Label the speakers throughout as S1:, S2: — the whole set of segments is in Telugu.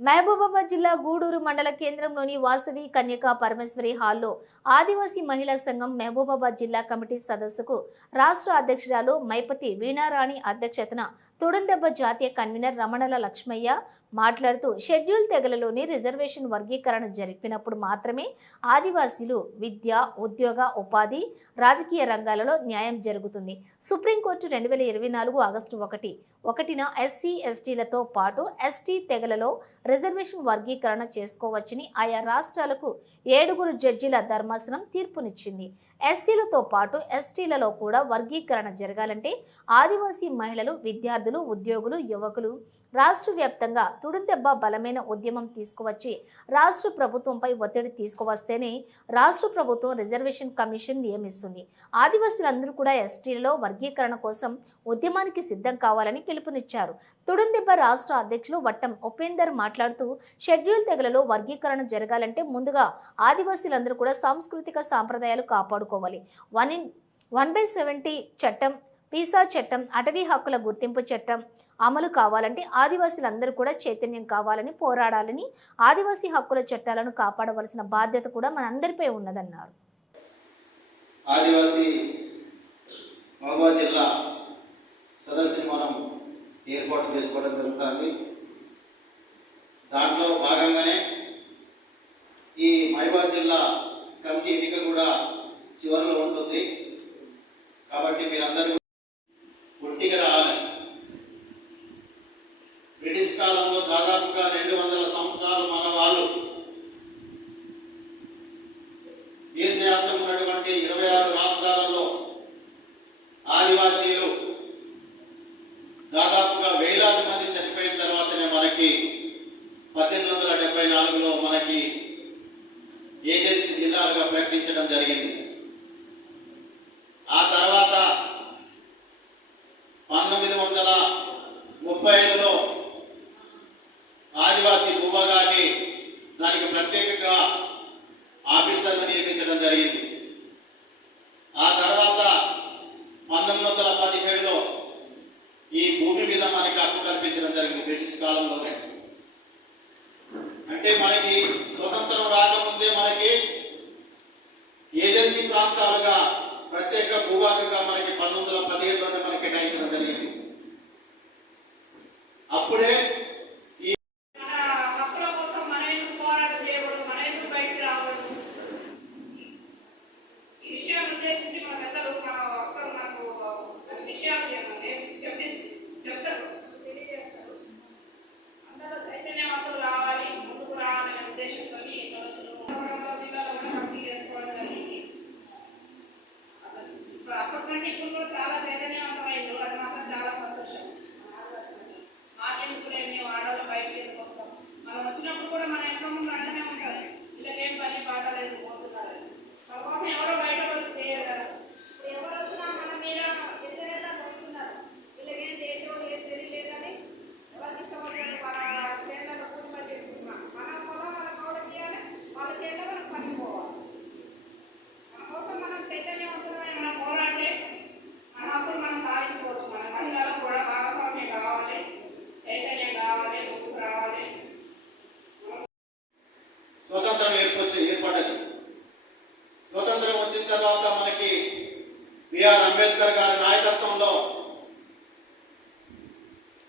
S1: మహబూబాబాద్ జిల్లా గూడూరు మండల కేంద్రంలోని వాసవి కన్యకా పరమేశ్వరి హాల్లో ఆదివాసీ మహిళా సంఘం మహబూబాబాద్ జిల్లా కమిటీ సదస్సుకు రాష్ట్ర అధ్యక్షురాలు మైపతి వీణారాణి అధ్యక్షతన తుడందెబ్బ జాతీయ కన్వీనర్ రమణల లక్ష్మయ్య మాట్లాడుతూ షెడ్యూల్ తెగలలోని రిజర్వేషన్ వర్గీకరణ జరిపినప్పుడు మాత్రమే ఆదివాసీలు విద్య ఉద్యోగ ఉపాధి రాజకీయ రంగాలలో న్యాయం జరుగుతుంది. సుప్రీంకోర్టు రెండు వేల ఇరవై నాలుగు ఆగస్టు ఒకటి ఒకటిన ఎస్సీ ఎస్టీలతో పాటు ఎస్టీ తెగలలో రిజర్వేషన్ వర్గీకరణ చేసుకోవచ్చని ఆయా రాష్ట్రాలకు ఏడుగురు జడ్జీల ధర్మాసనం తీర్పునిచ్చింది. ఎస్సీలతో పాటు ఎస్టీలలో కూడా వర్గీకరణ జరగాలంటే ఆదివాసీ మహిళలు విద్యార్థులు ఉద్యోగులు యువకులు రాష్ట్ర వ్యాప్తంగా తుడుందెబ్బ బలమైన ఉద్యమం తీసుకువచ్చి రాష్ట్ర ప్రభుత్వంపై ఒత్తిడి తీసుకువస్తేనే రాష్ట్ర ప్రభుత్వం రిజర్వేషన్ కమిషన్ నియమిస్తుంది. ఆదివాసీలందరూ కూడా ఎస్టీలలో వర్గీకరణ కోసం ఉద్యమానికి సిద్ధం కావాలని పిలుపునిచ్చారు. తుడుందెబ్బ రాష్ట్ర అధ్యక్షులు వట్టం ఉపేందర్ మాట్లాడుతూ షెడ్యూల్ తెగలలో వర్గీకరణ జరగాలంటే ముందుగా ఆదివాసీలందరూ కూడా సాంస్కృతిక సాంప్రదాయాలు కాపాడుకోవాలి. One in one by seventy చట్టం పీసా చట్టం అటవీ హక్కుల గుర్తింపు చట్టం అమలు కావాలంటే ఆదివాసీలందరూ కూడా చైతన్యం కావాలని పోరాడాలని ఆదివాసీ హక్కుల చట్టాలను కాపాడవలసిన బాధ్యత కూడా మనందరిపై ఉన్నదన్నారు.
S2: ఆదివాసీ మహబూబా జిల్లా సదస్సుని మనం ఏర్పాటు చేసుకోవడం జరుగుతుంది. భాగంగానే ఈ మహిబాద్ జిల్లా కమిటీ ఎన్నిక కూడా చివరిలో ఉంటుంది. కాబట్టి మీరందరూ పుట్టిగా రావాలి బ్రిటిష్ కాలంలో దాదాపుగా రెండు వందల సంవత్సరాలు మన వాళ్ళు దేశవ్యాప్తంగా ఉన్నటువంటి ఇరవై ఆరు రాష్ట్రాలలో ఆదివాసీలు దాదాపుగా వేలాది మంది చనిపోయిన తర్వాతనే మనకి పద్దెనిమిది వందల డెబ్బై నాలుగులో మనకి ఏజెన్సీ జిల్లాలుగా ప్రకటించడం జరిగింది ఆ తర్వాత పంతొమ్మిది వందల ముప్పై ఐదులో ఆదివాసీ భూభాగాన్ని దానికి ప్రత్యేకంగా ఆఫీసర్ను నియమించడం జరిగింది ఆ తర్వాత పంతొమ్మిది వందల పదిహేడులో ఈ భూమి మీద మనకి హక్కు కల్పించడం జరిగింది బ్రిటిష్ కాలంలోనే. అంటే మనకి స్వతంత్రం రాకముందే మనకి ఏజెన్సీ ప్రాంతాలుగా ప్రత్యేక భూభాగంగా మనకి పంతొమ్మిది వందల పదిహేడులోనే మనకి కేటాయించడం జరిగింది. స్వతంత్రం ఏర్పడ్డది. స్వతంత్రం వచ్చిన తర్వాత మనకి బిఆర్ అంబేద్కర్ గారి నాయకత్వంలో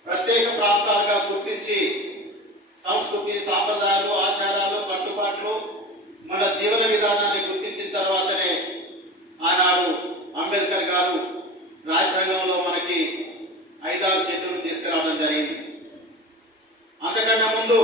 S2: ప్రత్యేక ప్రాంతాలుగా గుర్తించి సంస్కృతి సాంప్రదాయాలు ఆచారాలు కట్టుబాట్లు మన జీవన విధానాన్ని గుర్తించిన తర్వాతనే ఆనాడు అంబేద్కర్ గారు రాజ్యాంగంలో మనకి ఐదారు షెడ్యూల్ తీసుకురావడం జరిగింది. అంతకన్నా ముందు